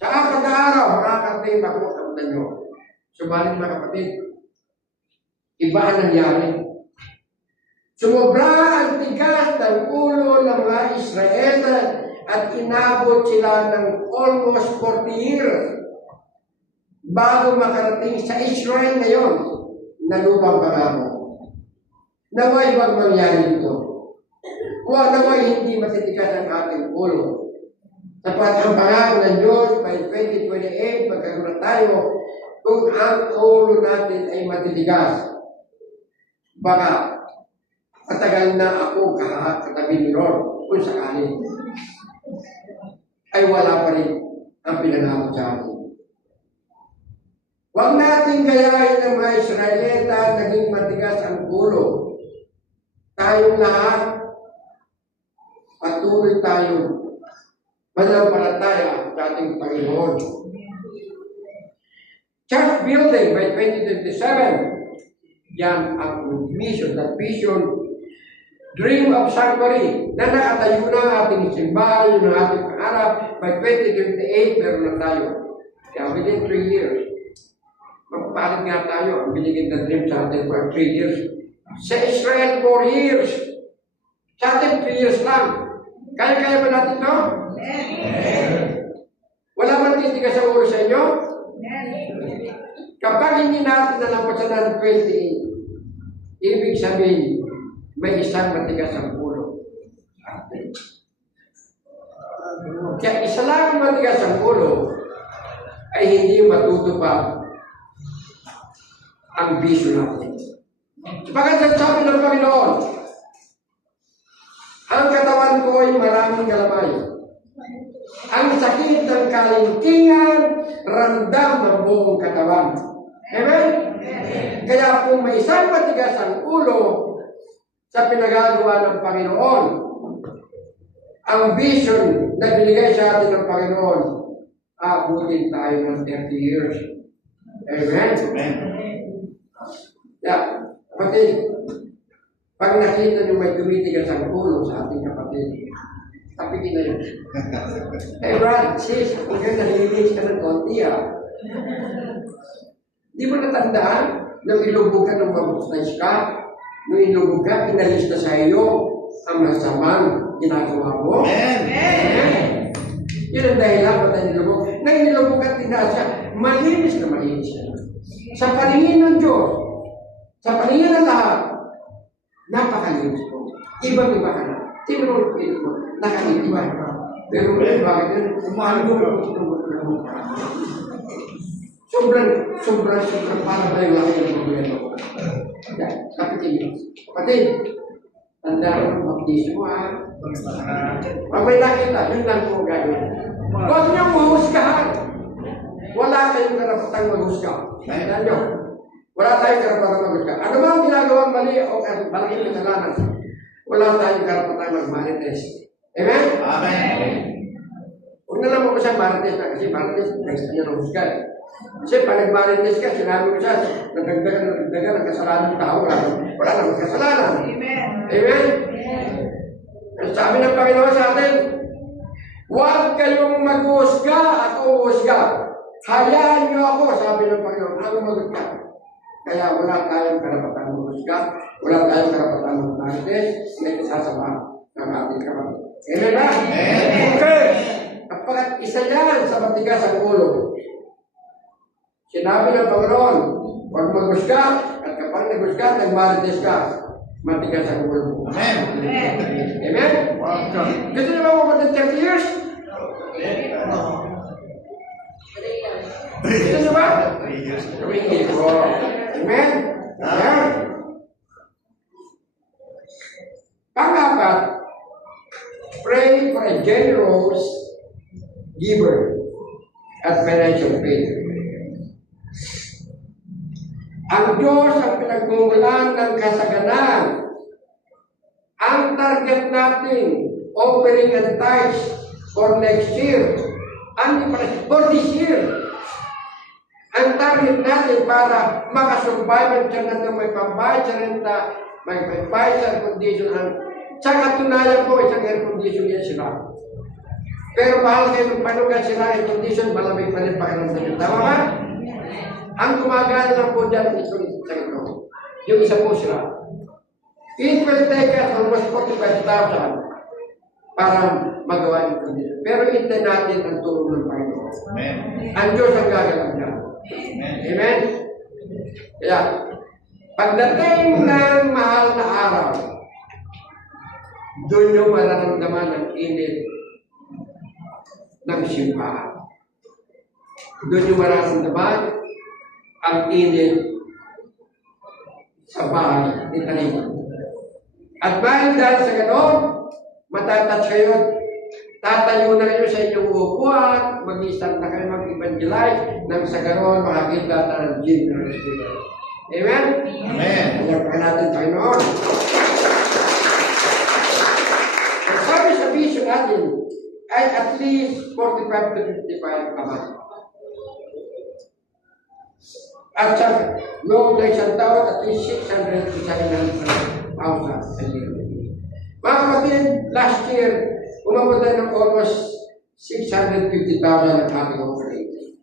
Sa apat na araw, makakarating ako sa ulan nyo. Subalit mga kapatid, iba ang nangyari. Sumobra ang tigas ng ulo ng mga Israel at inabot sila ng almost 40 years bago makarating sa Israel ngayon na lupang pangako. Naway bang mangyari ito? Naway hindi matitigas ang ating ulo. Sapat ang pangako ng Diyos, by 2028, magkaroon tayo kung ang ulo natin ay matitigas. Baka matagal na ako katabi ni Lord kung sakali ay wala pa rin ang pinangako sa atin. Huwag natin gayahin ng mga Israelita naging matigas ang ulo. Tayong lahat, patuloy tayo mananampalataya sa ating Panginoon. Church building by 2027, yan ang mission, that vision, dream of sanctuary, na nakatayo na ang ating simbahan, yung ating pangarap, by 2028, meron na tayo. Kaya within 3 years, magpapalit nga tayo, ang binigyan na dream sa atin for 3 years. Sa Israel, 4 years. Sa atin, 3 years lang. Kaya ba natin ito? Wala man titigas sa ulo sa inyo? Kapag hindi natin nalampasan ng 20, ibig sabihin, may isang matigas ang ulo. Kaya isa lang matigas ang ulo ay hindi matutupad ang bisyo natin. Sapagkat sabi ng Panginoon, ang katawan ko ay maraming galamay. Ang sakit ng kalingkingan, ramdam ng buong katawan. Amen? Kaya kung may isang matigas ang ulo sa pinagagawa ng Panginoon, ang vision na binigay sa atin ng Panginoon, abutin tayo ng 30 years. Amen? Yeah. Kapatid, pag nakita nyo may tumitigas ang ulo sa ating kapatid, tapikin na yun. Hey Brad, sis, kung yan nalilis ka ng konti Di mo natandaan nung ilubog ka ng mabustais ka, nung ilubog ka, inalis na sa iyo ang masamang ginagawa mo. Amen. Yan ang dahilan ba't tayo nilubog. Ngayon nilubog ka, tinasa, malinis na malinis ka. Sa paningin ng Diyos, sa paningin ng lahat, napakalinis ko. Ibang-iba ka na. Tinurong mo, nakaliiba ka. Pero bakit yun? Umahal mo. sobrang para ba yung laki ng gobyerno? Yan, kapatid, tanda ng baptismo ha. Pag may nakita, yun lang po gagawin. Huwag niyong mahusgahan. Wala kayong karapatang maghusga. Kaya nyo, wala tayong karapatang maghusga. Ano ba ang ginagawang mali o malaking kasalanan? Wala tayong karapatang magmarites. Amen? Amen. Huwag na lang mo siya marites na kasi marites, next niya ng husga. Kasi pag nagmarites ka, sinabi ko siya, nagdagdagan ng kasalanan ng tao. Wala namang kasalanan. Amen. Amen? Sabi ng Panginoon sa atin, huwag kayong mag-uusga, ako uusga. Hayaan niyo ako, sabi ng Panginoon, ako mag-uusga. Kaya wala tayong karapatang mag-uusga, wala tayong karapatang mag-marites, may isasama ng ating kapatid. Amen ba? Okay. Kapag isa yan sa matigas ang ulo, sinabi ng Panginoon, huwag mag-uusga, at kapag nag-uusga, nag-marites ka. Matigas ang ulo. Amen. Amen? Gusto niyo ba mo 30 years? Gusto niyo ba? 3 years. 3 years. Amen? Amen? Pang-apat, pray for a generous giver at financial faith. Ang Diyos ang pinagmumulan ng kasaganan. Ang target natin, offering and tithes for next year. For this year. Ang target natin para makasurvive siya na may pambayad sa renta, may pambayad sa air condition. Sa katunayan po, isang air condition yan sila. Pero mahal kayo ng panugan sila air condition, malamig pa rin pakiramdam. Tama ba? Ang gumagana lang po dyan ito. Yung isa po sila. It will take us almost 45,000 para magawa yung condition. Pero hintay natin ang tulong ng Panginoon. Amen. Ang Diyos ang gagalang niya. Amen. Amen? Kaya, pagdating ng mahal na araw, doon yung mararamdaman ang init ng simbahan. Doon yung mararamdaman ang init sa bahay ni Tanim. At dahil sa ganoon, matatouch kayo, tatayo na kayo sa inyong upuan, mag-isang na kayo mag-evangelize, nang sa ganoon makakita ng generous giver. Amen? Amen. Palagpakan natin Panginoon. At sabi sa vision natin, ay at least 45 to 55 a month. At sa loob ng isang taon, at least 600 to 700,000 a year. Mga kapatid, last year, umabot na ng almost 650,000 ang ating operating.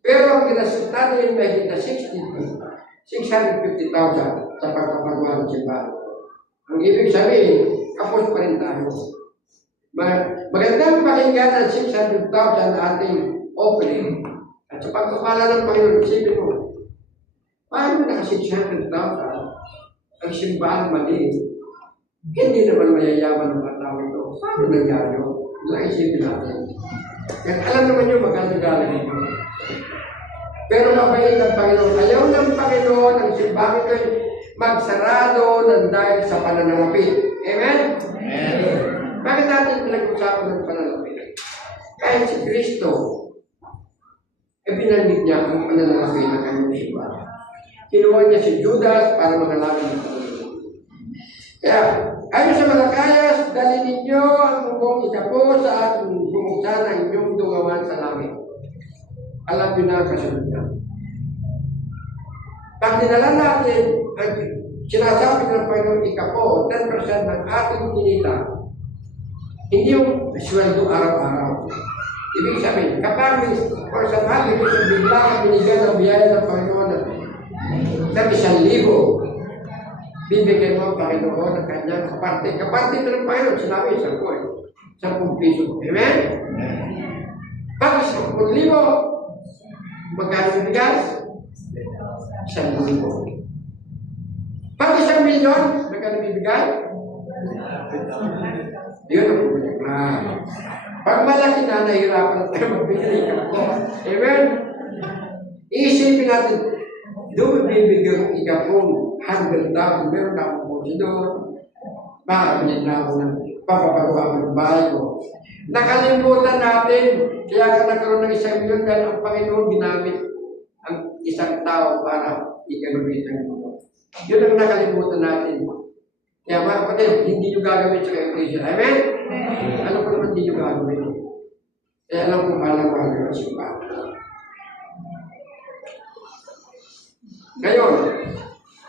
Pero ang ginastos natin may higit na 650,000 sa pagpapagawa ng simbahan. Ang ibig sabihin, kapos pa rin tayo. Magandang pakinggan ang 600,000 na ating opening. At sa pagkakala ng Panginoon, isipin mo, paano naka 600,000 ang simbahan mali? Hindi naman mayayaman ng mga tao ito. Paano nangyari yun? Wala isipin natin. Kaya alam naman nyo magkano galing ito. Pero mabait ang Panginoon. Ayaw ng Panginoon ang simbahan ito magsarado ng dahil sa pananalapi. Amen? Amen. Bakit natin pinag-usapan ng pananalapi? Kahit si Kristo, binanggit niya ang pananalapi ng kanyang simbahan. Kinuha niya si Judas para manalangin ng Panginoon. Kaya, ayon sa Malakayas, dali ninyo ang mukong isa po sa ating bumuksan ang inyong tungawan sa langit. Alam niyo na ang kasunod niya. Pag dinala natin, ang sinasabi ng Panginoon ikapo, 10% ng ating kinita, hindi yung sweldo araw-araw. Ibig sabihin, kapag for sa pagi, bigla ka binigyan ng biyaya ng Panginoon ng 1,000, bibigyan mo ang Panginoon ng kanyang kaparte. Kaparte ito ng Panginoon, sinabi, 10 piso. Amen? Pag 10,000, magkano bigas? 1,000. Pag 1,000,000, magkano bibigay? Yun ang problema. Pag malaki na, nahihirapan na tayo magbigay ka po. Amen? Iisipin natin, doon bibigyan ko ikapong 100,000, meron na akong porsidor, makakabili na ako ng papapagawa ng bahay ko. Nakalimutan natin, kaya ka nagkaroon ng 1,000,000 dahil ang Panginoon ginamit ang isang tao para ikalugit ang mundo. Yun ang nakalimutan natin. Kaya mga kapatid, hindi nyo gagawin sa Christian. Amen? Alam ko naman hindi nyo gagawin. Kaya alam ko mahal ang simbahan. Ngayon,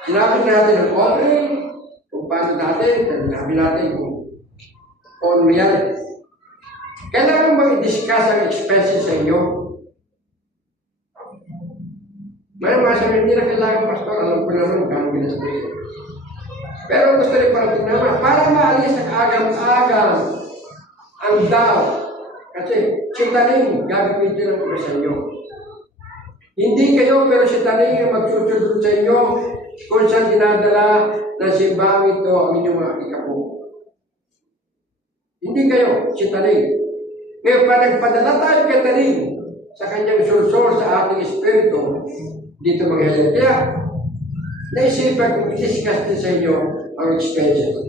sinabi natin ang offering, kung paano natin, sinabi natin kung reality. Kailangan bang i-discuss ang expenses sa inyo? May mga sabi, hindi na kailangan, Pastor, alam ko naman kung ginastos. Pero gusto rin parating naman, para maalis ang agam-agam ang doubt. Kasi, sitanin, gagamitin ang sa inyo. Hindi kayo, pero sitanin ang magsusunod sa inyo kung saan dinadala ng simbang ito ang inyong mga ikapo. Hindi kayo, sitanin. Kaya pa nagpadala tayo katarin sa kanyang sursor sa ating espiritu, dito mangyayari. Kaya, naisipan kong i-discuss din sa inyo ang expenses.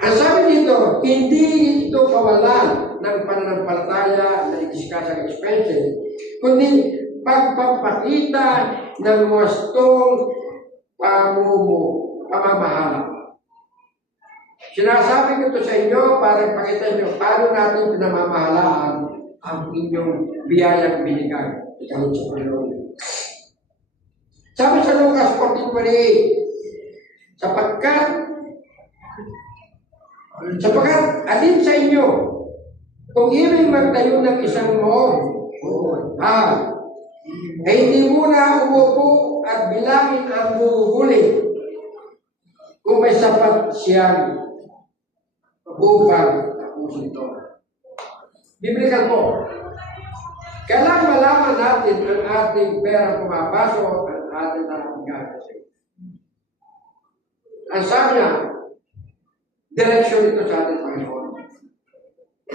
Ang sabi dito, hindi ito kawalan ng pananampalataya na i-discuss ang expenses, kundi pagpapakita ng wastong pamamahala. Sinasabi ko ito sa inyo para ipakita nyo paano natin pinamamahalaan ang inyong biyayang binigay. Ikaw sa Panginoon. Sabi sa Lucas 14:28, sapagkat alin sa inyo kung ibig magtayo ng isang moob, ay hindi muna umupo at bilangin ang buhuli kung may sapat siyang upang tapusin ito. Biblikal po. Kailangan malaman natin ang ating pera pumapasok at ating ating gagasin. Ang sabi niya, direksyon ito sa ating Panginoon.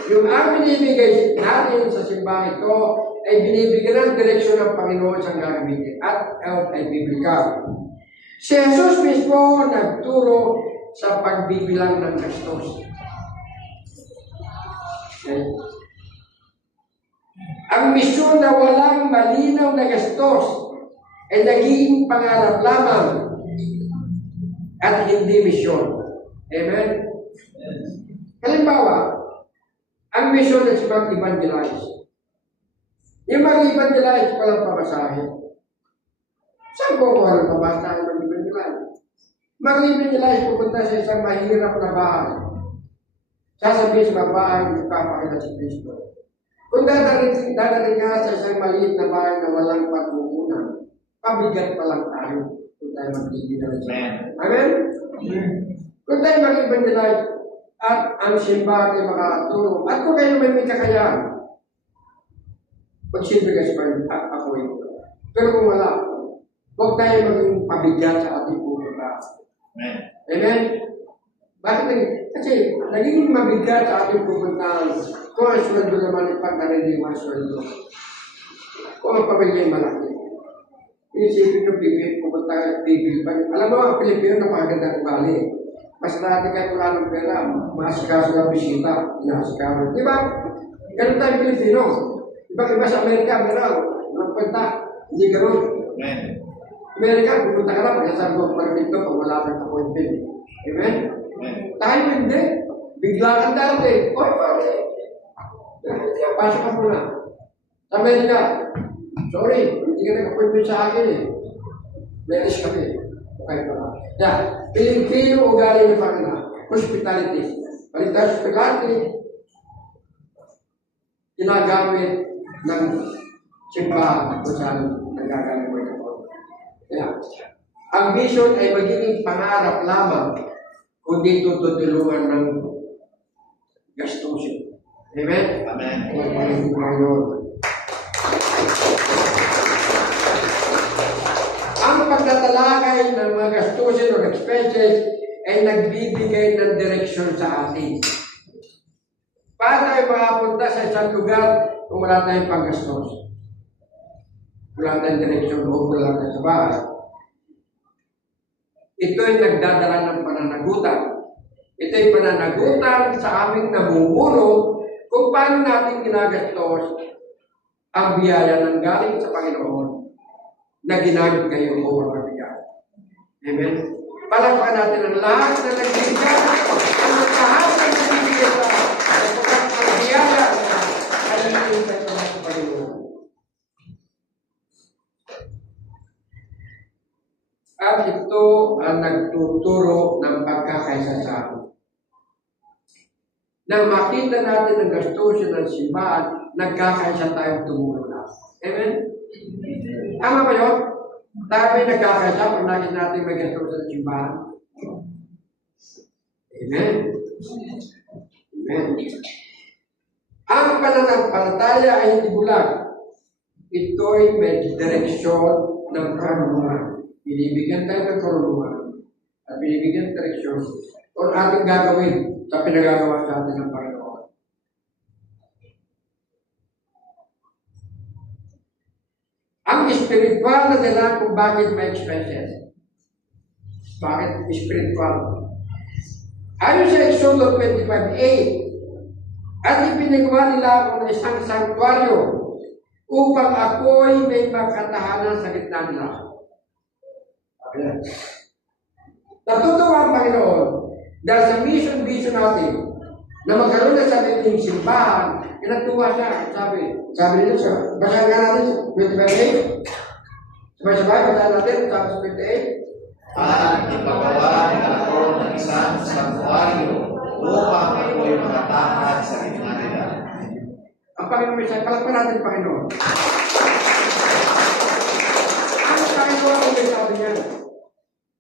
Yung ang binibigay natin sa simbahan ito ay binibigyan ng direksyon ng Panginoon sa gagamitin at ay biblikal. Si Jesus mismo nagturo sa pagbibilang ng gastos. Okay. Ang misyon na walang malinaw na gastos ay naging pangarap lamang at hindi misyon. Amen? Halimbawa, ang misyon na si mag-evangelize. Yung mag-evangelize palang pamasahe. Saan po ko ang pamasahe mag-evangelize? Mag-evangelize pupunta sa isang mahirap na bahay. Sasabihin sa babae, magpapakita si Kristo. Kung dadaling nga sa isang maliit na bahay na walang pagmumunan, pabigat pa lang tayo kung tayo mag-evangelize. Amen? Kung tayo mag-evangelize at ang simbahan ay makatulong, at kung kayo may kakayahan, magsilbi kasi ako ito. Pero kung wala, huwag tayo maging pabigat sa ating pupunta. Amen? Bakit? Kasi naging mabigat sa ating pupuntahan kung ang sweldo naman ay pagkaraniwang sweldo. Kung ang pamilya ay malaki. Inisipin yung bibig, pupunta kayo, bibig pa. Alam mo, ang Pilipino napakaganda ugali. Mas natin kayo wala ng pera, maasikaso ng bisita, inaasikaso. Di ba? Ganun tayo Pilipino. Iba sa Amerika, meron. Magpunta, hindi gano'n. Amerika, pupunta ka lang, pagkasabi mo, parang ito, pag wala ng appointment. Amen? Tayo hindi. Bigla kang dati. Oy, pare. Pasok ka muna. Sa Amerika, sorry, hindi ka nag-appointment sa akin eh. Meris kami. Okay pa. Yeah. Pilipino ugali ng Panginoon. Hospitality. Balik tayo hospitality. Ginagamit ng simbahan kung saan nagagamit mo ito. Yeah. Ang vision ay magiging pangarap lamang kung dito tutulungan ng gastusin. Amen? Amen. Ang pagtatalakay ng mga gastusin o expenses ay nagbibigay ng direksyon sa atin. Paano tayo makapunta sa isang lugar kung wala tayong panggastos? wala tayong direksyon, upo lang tayo sa bahay. Ito'y nagdadala ng pananagutan. Ito'y pananagutan sa aming namumuno kung paano natin ginagastos ang biyaya ng galing sa Panginoon na ginamit ngayon upang mabigay. Amen? Palakpakan natin ang lahat na nagbibigay, ang lahat na nagbibigay sa biyaya ay iniintay pa sa Panginoon. At ito ang nagtuturo ng pagkakaisa sa atin. Nang makita natin ang gastusin ng simbahan, nagkakaisa tayong tumulong na. Amen? Tama ba yun? Tayo nagkakaisa pag nakita natin may gastusin ng simbahan. Amen? Amen. Ang pananampalataya ay hindi bulag. Ito'y may direksyon ng karunungan. Binibigyan tayo ng karunungan at binibigyan ng direksyon kung ating gagawin sa pinagagawa sa atin ng Panginoon. Ang spiritual na dala kung bakit may expenses. Bakit spiritual? Ayon sa Exodus 25:8, at ipinagawa nila ako ng isang sanctuaryo upang ako'y may makatahanan sa gitna nila. Natutuwa ang Panginoon dahil sa mission natin na magkaroon na sa ating simbahan, natuwa siya. Sabi nila siya, basahin nga natin 25:8. Sabay-sabay, basahin natin, sabi sa 28. At ipagawa ako ng isang santuario upang ako'y makatahan sa gitna nila. Ang Panginoon may sabi, palakpan natin Panginoon. Ang Panginoon may sabi niya,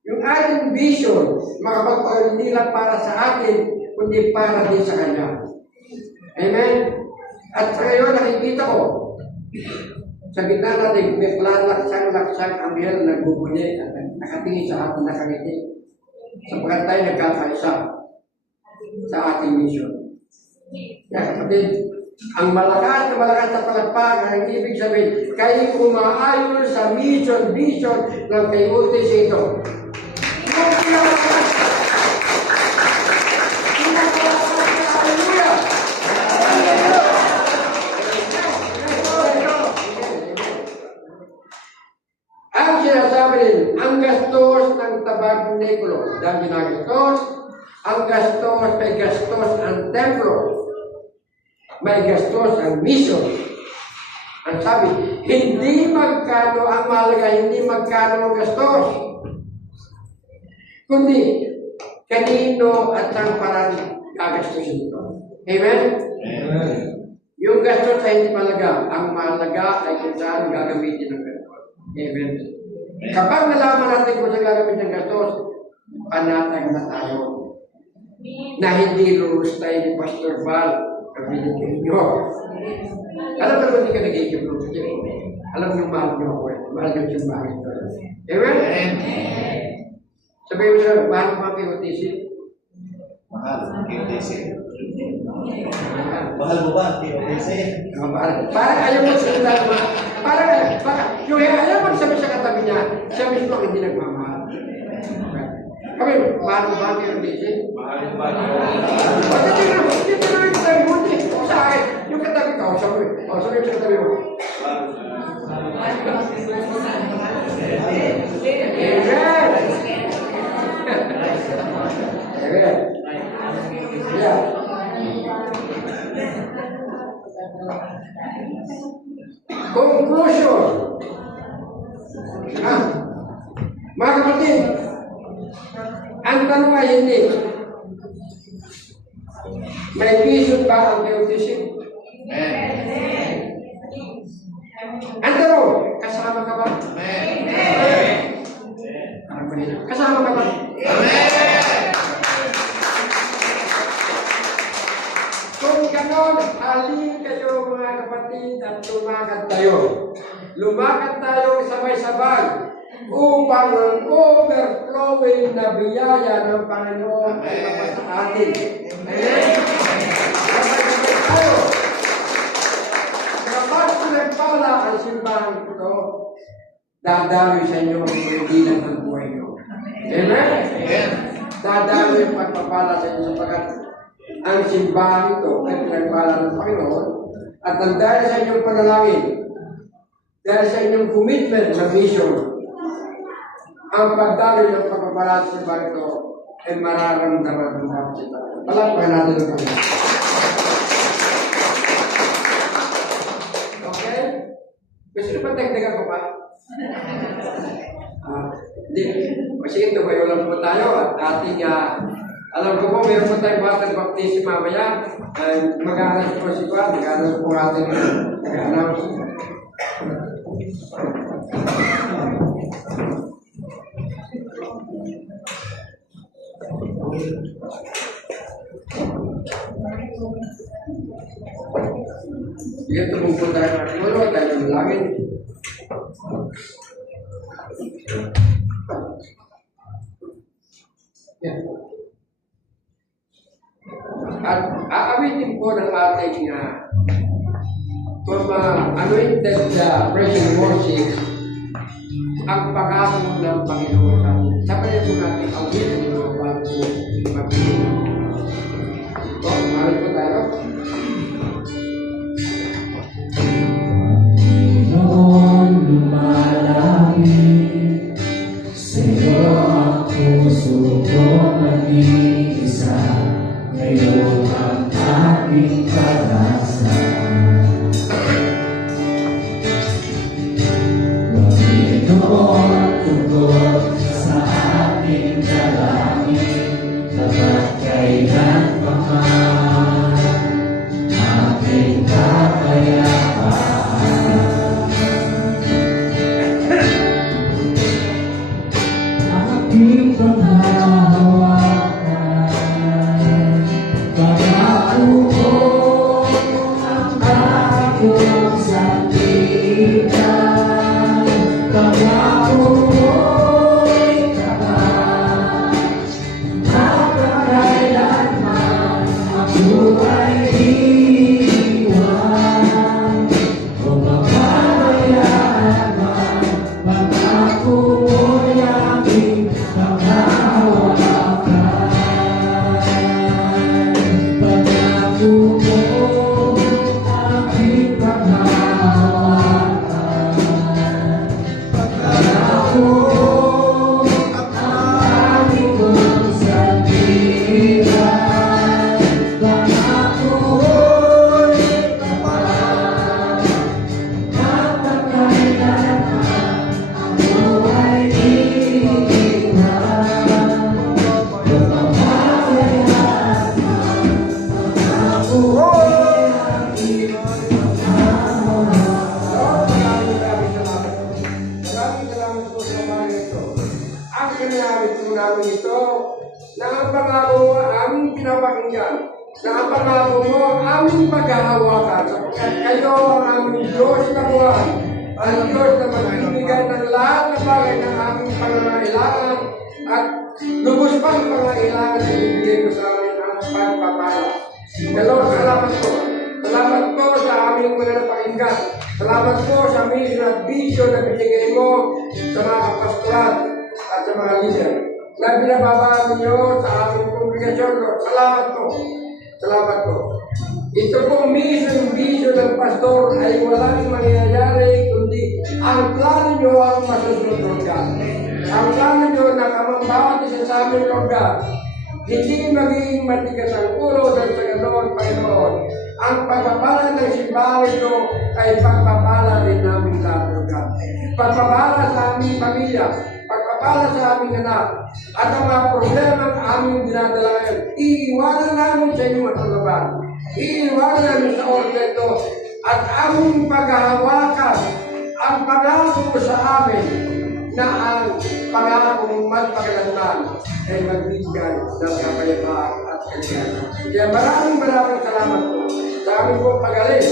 yung ating vision, makapagpagawa hindi lang para sa atin, kundi para din sa Kanya. Amen? At ngayon, nakikita ko, sa gitna natin, may laksang ang biyal na nagbubunyi at nakatingin sa ating nakangiti. Sapagkat tayo nagkakaisa sa ating mission. Kaya kapatid, ang malakas na palagpagan, ang ibig sabihin, kayo umaayon sa mission ng kayutis ito. Ang sinasabi rin, ang gastos ng tabernakulo, dahil ginagastos, ang gastos, may gastos ang templo, may gastos ang mission. Ang sabi, hindi magkano ang mahalaga, hindi magkano ang gastos, kundi kanino at saan parang gagastusin ito. Amen? Amen. Yung gastos ay hindi mahalaga. Ang mahalaga ay kung saan gagamitin ng gastos. Amen. Kapag nalaman natin kung saan gagamitin ng gastos, panatag na tayo na hindi lulus tayo ni Pastor Val kapilin ninyo. Alam mo hindi ka nag-i-improve siya. Alam niyo mahal niyo ako eh. Mahal niyo siya mahal niyo. Amen? Sabihin mo siya, mahal mo ang POTC? Mahal ang POTC. Mahal mo ba ang POTC? Parang ayaw mo sa katabi. Parang yung ayaw mo sabi sa katabi niya, siya mismo ang hindi nagmamahal. Kami, mahal mo ba ang POTC? Mahal mo ba ang Hindi na yung katabi mo. Sa akin, yung katabi ka, sabi sa katabi mo. Amen. Yeah. Conclusion. Mga kapatid, ang tanong ay hindi, may vision ba ang baptism? Amen. Ang tanong, kasama ka ba? Amen. Kasama ka ba? Amen. Kung ganon, halin kayo mga kapatid at lumakad tayo. Lumakad tayo sabay-sabay upang ang overflowing na biyaya ng Panginoon ay mapasa atin. Amen? Sabay-sabay tayo. Kapag pinagpala ang simbahan ito, dadaloy sa inyo ang pagdilan ng buhay nyo. Amen? Amen. Dadaloy ang pagpapala sa inyo sapagkat ang simbahan ito ay pinagpala ng Panginoon at ang dahil sa inyong panalangin, dahil sa inyong commitment sa mission, ang pagdaloy ng pagpapala sa simbahan ito ay mararamdaman ng mga simbahan. Palakpakan natin ang Panginoon. Okay? Gusto nyo pa dagdagan ko pa? Hindi. Kasi ito, may ulam po tayo at ating, alam ko po, meron po tayong water baptism mamaya. Mag-aalas po si Juan, mag-aalas po ating nag-announce. Sige, tumungko tayo ng tulo, tayo ng langit. Yeah. At aawitin po ng ating anointed praise worship ang pangako ng Panginoon sa atin. Sabayan po natin awitin ito bago mag-iwan. So, mali po tayo. Noon lumalapit sa'yo ang puso ko nag-iisa. Ngayon ang ating pag-asa. Panginoon, tungkol sa ating dalangin, dapat kailanman ating kapayapaan. Aking panghahawakan, pangako ko ang aking sandigan. Pangako ko'y tapat, magpakailanman ako ay iwan. Kung mapabayaan man, pangako mo'y aking panghahawakan. Pangako mo aking panghahawakan. Maraming salamat po sa mga ito. Ang kinamit po namin ito, na ang pangako mo aming pinapakinggan, na ang pangako mo aming paghahawakan, sapagkat kayo ang aming Diyos na buwan, ang Diyos na magbibigay ng lahat ng bagay ng aming pangangailangan at lubos pang pangangailangan na ibigay ko sa amin ang pagpapala. Dalawang salamat po. Salamat po sa aming mga napakinggan. Salamat po sa mission at vision na binigay mo sa mga kapastoran at sa mga leader. Na binababaan ninyo sa aming kongregasyon. Salamat po. Salamat po. Ito pong mission, vision ng pastor ay walang mangyayari kundi ang plano nyo ang masusunod, Lord God. Ang plano nyo na kamambawat isa sa amin, Lord God. Hindi magiging matigas ang ulo dahil sa ganoon, Panginoon. Ang pagpapala ng simbahan ito ay pagpapala rin namin lahat, Lord God. Pagpapala sa aming pamilya, pagpapala sa aming anak, at ang mga problema ang aming dinadala ngayon, iiwanan namin sa inyong matulaban. Iiwanan namin sa oras na ito, at aming paghahawakan ang pangako sa amin na ang pangako magpakalanman ay magbigay ng kapayapaan at kaligayahan. Kaya maraming salamat po sa aming pong pagaling,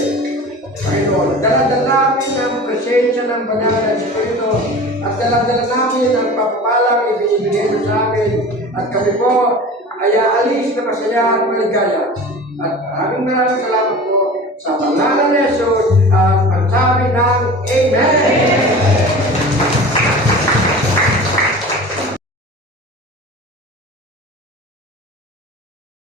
Panginoon. Dala-dala namin ang presensya ng banal na Espiritu at dala-dala namin ang papalang ibinibigay mo sa amin at kami po ay aalis na masaya at maligaya. At maraming salamat po sa pangalan ni Jesus at pagsabi ng Amen!